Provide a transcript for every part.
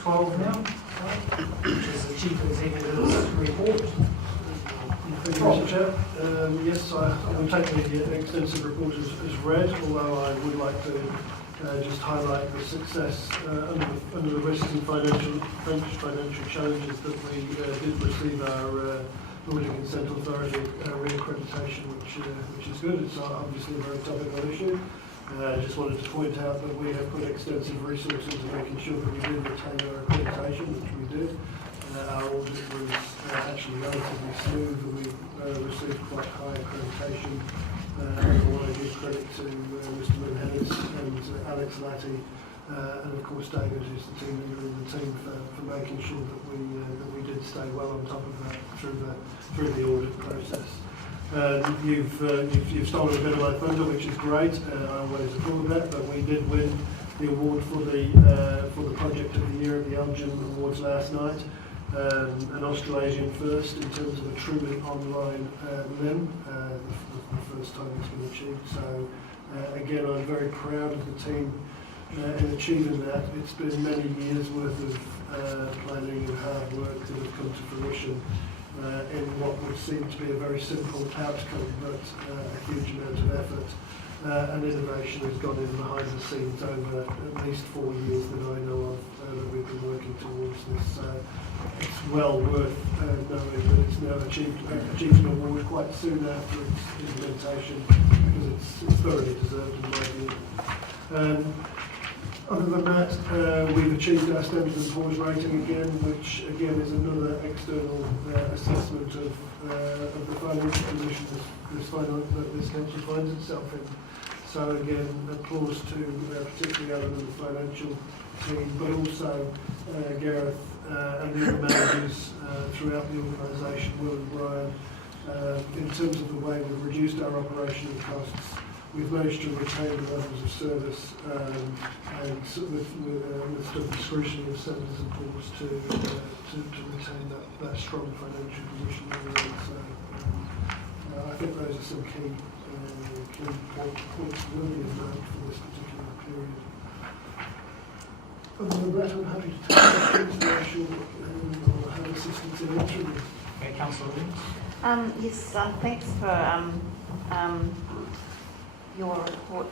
12 now, which is the Chief Executive's report. Thank you, Mr. Chair. Yes, I will take the extensive report as read, although I would like to just highlight the success under the risks and financial challenges that we did receive our Nordic Consent Authority re-accreditation, which is good. It's obviously a very topical issue. I just wanted to point out that we have put extensive resources into making sure that we did retain our accreditation, which we did. Our audit was actually relatively smooth, and we received quite high accreditation. I want to give credit to Mr. Lynn-Hennis and Alex Latty, and of course David, who's the team leader in the team, for making sure that we did stay well on top of that through the audit process. You've stolen a bit of my thunder, which is great. I always applaud that, but we did win the award for the project of the year at the Elgin Awards last night. An Australasian first in terms of a truly online LIM, the first time it's been achieved. So again, I'm very proud of the team in achieving that. It's been many years worth of planning and hard work that have come to fruition in what would seem to be a very simple outcome, but a huge amount of effort and innovation has gone in behind the scenes over at least 4 years that I know of that we've been working towards this. It's well worth knowing that it's now achieved an award quite soon after its implementation, because it's thoroughly deserved in my view. Other than that, we've achieved our Standard & Poor's rating again, which again is another external assessment of the financial condition that this council finds itself in. So again, applause to particularly other than the financial team, but also Gareth and the other managers throughout the organisation, Will and Brian, in terms of the way we've reduced our operational costs. We've managed to retain the levels of service and with the scrutiny of Standard & Poor's to retain that strong financial position that we're in. So I think those are some key points worthy of note for this particular period. Other than that, I'm happy to take questions, and I'm sure I'll have assistance in answering them. Okay, Councillor Williams. Yes, thanks for your report,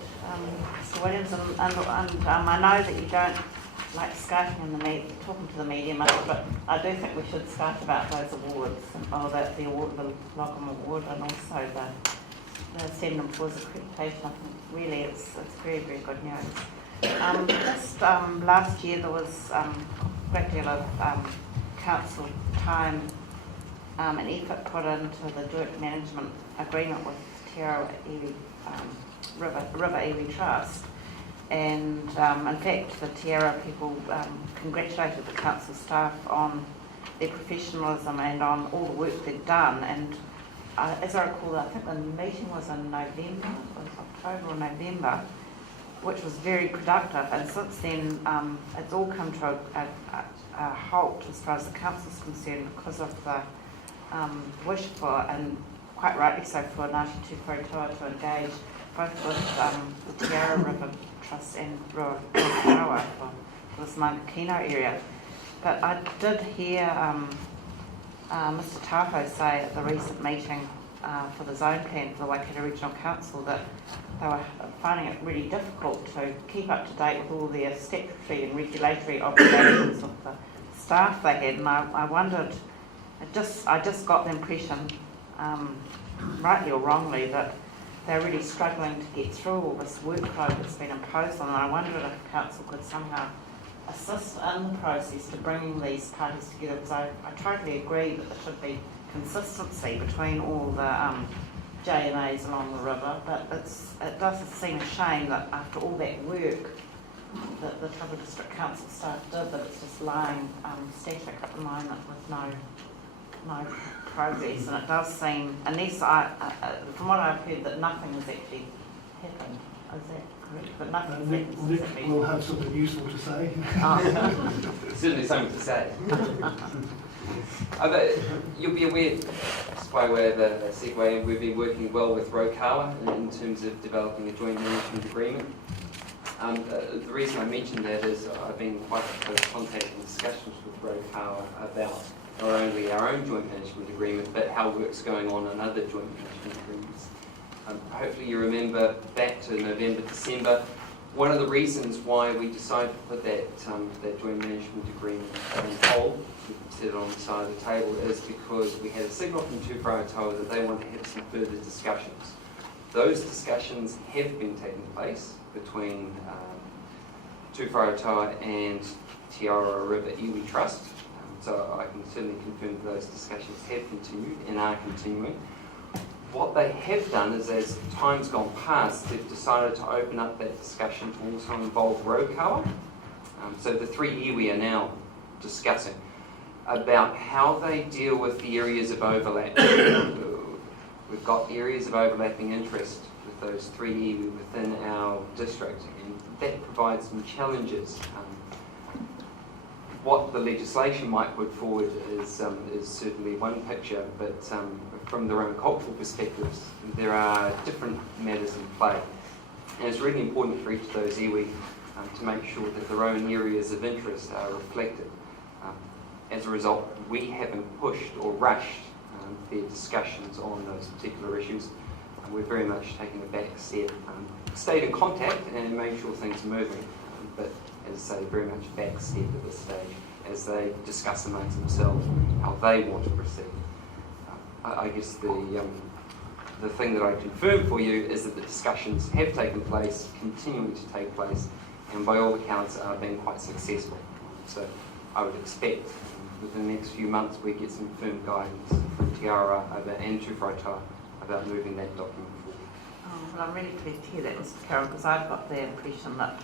Mr. Williams, and I know that you don't like skirting in the talking to the media much, but I do think we should skirt about those awards, or the award, the Lockham Award, and also the Standard & Poor's accreditation. I think really it's very, very good news. Just last year there was a great deal of council time and effort put into the joint management agreement with River Iwi Trust, and in fact the Tiara people congratulated the council staff on their professionalism and on all the work they've done. And as I recall, I think the meeting was in November, October or November, which was very productive, and since then it's all come to a halt as far as the council's concerned, because of the wish for, and quite rightly so, for Ngāti Tū to engage both with the Tiara River Trust and whakaaro for this Mangakino area. But I did hear Mr. Taupo say at the recent meeting for the zone plan for the Waikato Regional Council that they were finding it really difficult to keep up to date with all their statutory and regulatory obligations of the staff they had. And I wondered, I just got the impression, rightly or wrongly, that they're really struggling to get through all this workload that's been imposed on them. I wondered if the council could somehow assist in the process to bringing these parties together, because I totally agree that there should be consistency between all the J&As along the river, but it does seem a shame that after all that work that the Taupo District Council staff did, that it's just lying static at the moment with no progress. And it does seem, unless from what I've heard, that nothing has actually happened. Is that correct? But nothing. Nick will have something useful to say. Certainly something to say. You'll be aware, just by way of a segue, we've been working well with whakaaro in terms of developing a joint management agreement. The reason I mentioned that is I've been in quite close contact and discussions with whakaaro about not only our own joint management agreement, but how work's going on in other joint management agreements. Hopefully you remember back to November, December, one of the reasons why we decided to put that joint management agreement on hold, we can set it on the side of the table, is because we had a signal from Te Whātua that they want to have some further discussions. Those discussions have been taking place between Te Whātua and Te Aroha River Iwi Trust. So I can certainly confirm that those discussions have continued and are continuing. What they have done is, as time's gone past, they've decided to open up that discussion to also involve whakaaro. So the three iwi are now discussing about how they deal with the areas of overlap. We've got areas of overlapping interest with those three iwi within our district, and that provides some challenges. What the legislation might put forward is certainly one picture, but from their own cultural perspectives, there are different matters in play. And it's really important for each of those iwi to make sure that their own areas of interest are reflected. As a result, we haven't pushed or rushed their discussions on those particular issues. We're very much taking a back step, stayed in contact and made sure things are moving, but as I say, very much back step at this stage as they discuss amongst themselves how they want to proceed. I guess the thing that I confirm for you is that the discussions have taken place, continuing to take place, and by all accounts are being quite successful. So I would expect within the next few months we get some firm guidance from Te Aroha and Te Whātua about moving that document forward. Well, I'm really pleased to hear that, Mr. Carroll, because I've got the impression that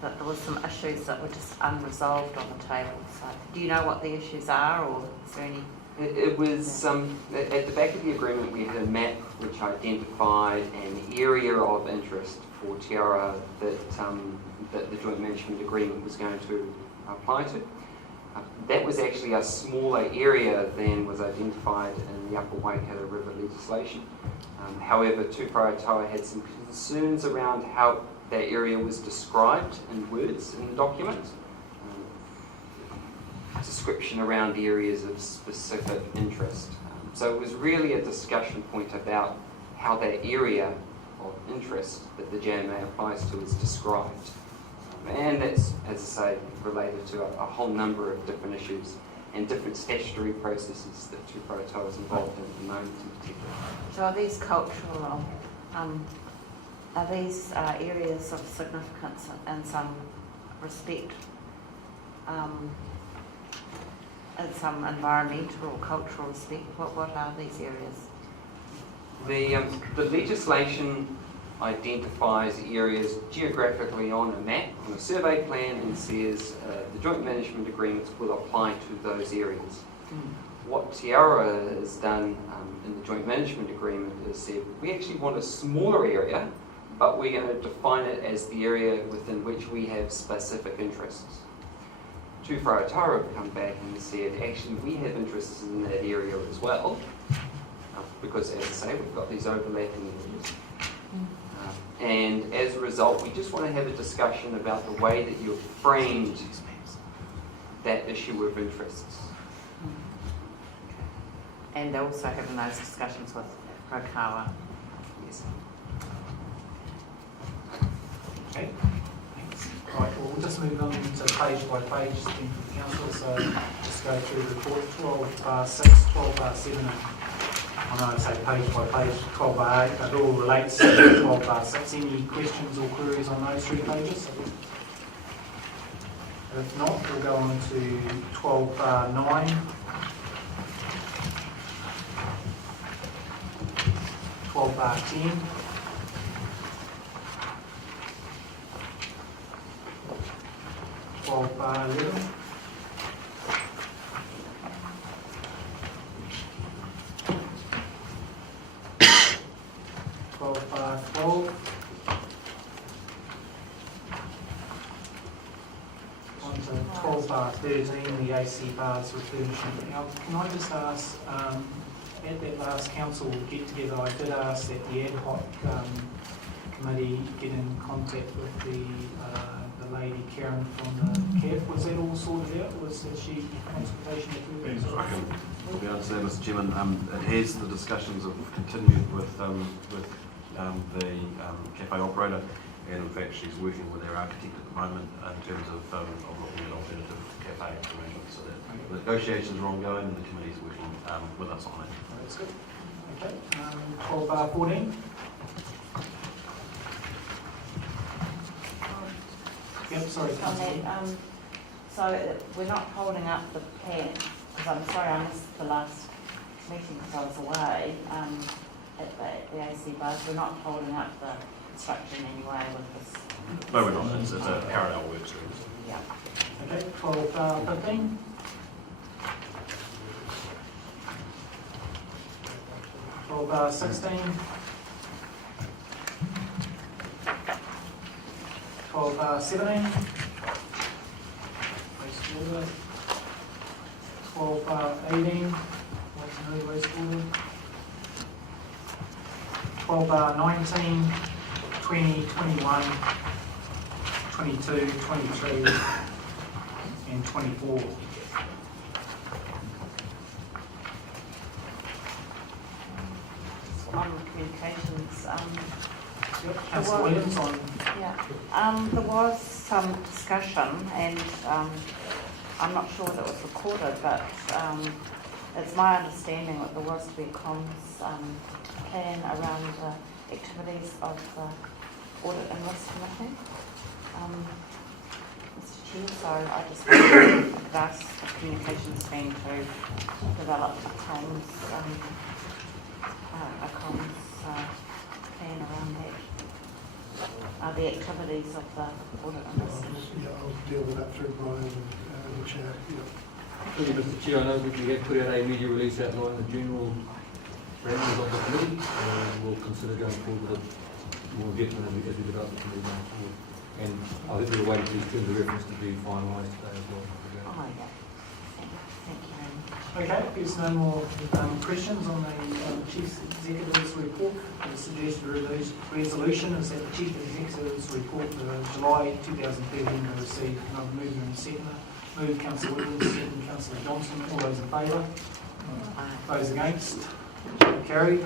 there was some issues that were just unresolved on the table. So do you know what the issues are, or is there any? It was, at the back of the agreement we had a map which identified an area of interest for Te Aroha that the joint management agreement was going to apply to. That was actually a smaller area than was identified in the Upper Waikato River legislation. However, Te Whātua had some concerns around how that area was described in words in the document. Description around the areas of specific interest. So it was really a discussion point about how that area of interest that the JMA applies to is described. And that's, as I say, related to a whole number of different issues and different statutory processes that Te Whātua is involved in at the moment in particular. So are these cultural, are these areas of significance in some respect, in some environmental or cultural respect? What are these areas? The legislation identifies areas geographically on a map, on a survey plan, and says the joint management agreements will apply to those areas. What Te Aroha has done in the joint management agreement is said we actually want a smaller area, but we're going to define it as the area within which we have specific interests. Te Whātua have come back and said actually we have interests in that area as well, because as I say we've got these overlapping areas. And as a result, we just want to have a discussion about the way that you've framed that issue of interests. And they're also having those discussions with whakaaro. Yes. Okay, thanks. Right, well, we'll just move on to page by page then for the council. So just go through the report 12/6, 12/7. I know I'd say page by page, 12/8, but it all relates to 12/6. Any questions or queries on those three pages? If not, we'll go on to 12/9, 12/10, 12/11, 12/12, on to 12/13, the AC bars refurbishment. Now, can I just ask, at that last council get together, I did ask that the ad hoc committee get in contact with the lady Karen from the CAF. Was that all sorted out? Was she consultation with you? I can probably answer that, Mr. Chairman. It has, the discussions have continued with the cafe operator, and in fact she's working with our architect at the moment in terms of looking at alternative cafe arrangements. So that the negotiations are ongoing and the committee's working with us on it. That's good. Okay. 12/14. Yep, sorry. So we're not holding up the plan, because I'm sorry I missed the last meeting because I was away at the AC bus. We're not holding up the construction anyway with this. No, we're not. It's a parallel work stream. Yeah. Okay, 12/15. 12/16. 12/17. Wastewater. 12/18. No wastewater. 12/19. 20, 21, 22, 23, and 24. On communications, Yep, Councillor Williams on. there was some discussion, and I'm not sure that it was recorded, but it's my understanding that there was to be a comms plan around the activities of the Audit and Risk Committee. Mr. Chair, so I just want to ask the communications team to develop a comms plan around that. The activities of the Audit and Risk Committee. Yeah, I'll deal with that through Brian and the chair. Yeah. Thank you, Mr. Chair. I know that we have put out a media release outlining the general parameters of the committee, and we'll consider going forward with it more definitely as we develop the committee going forward. And I think we're waiting for these terms of reference to be finalised today as well. Oh, yeah. Thank you very much. Okay, if there's no more questions on the Chief Executive's report, the suggested resolution is that the Chief Executive's report for July 2013 be received. And I've moved and seconded. Move Councillor Williams, second Councillor Johnson. All those in favour? Those against? Carried.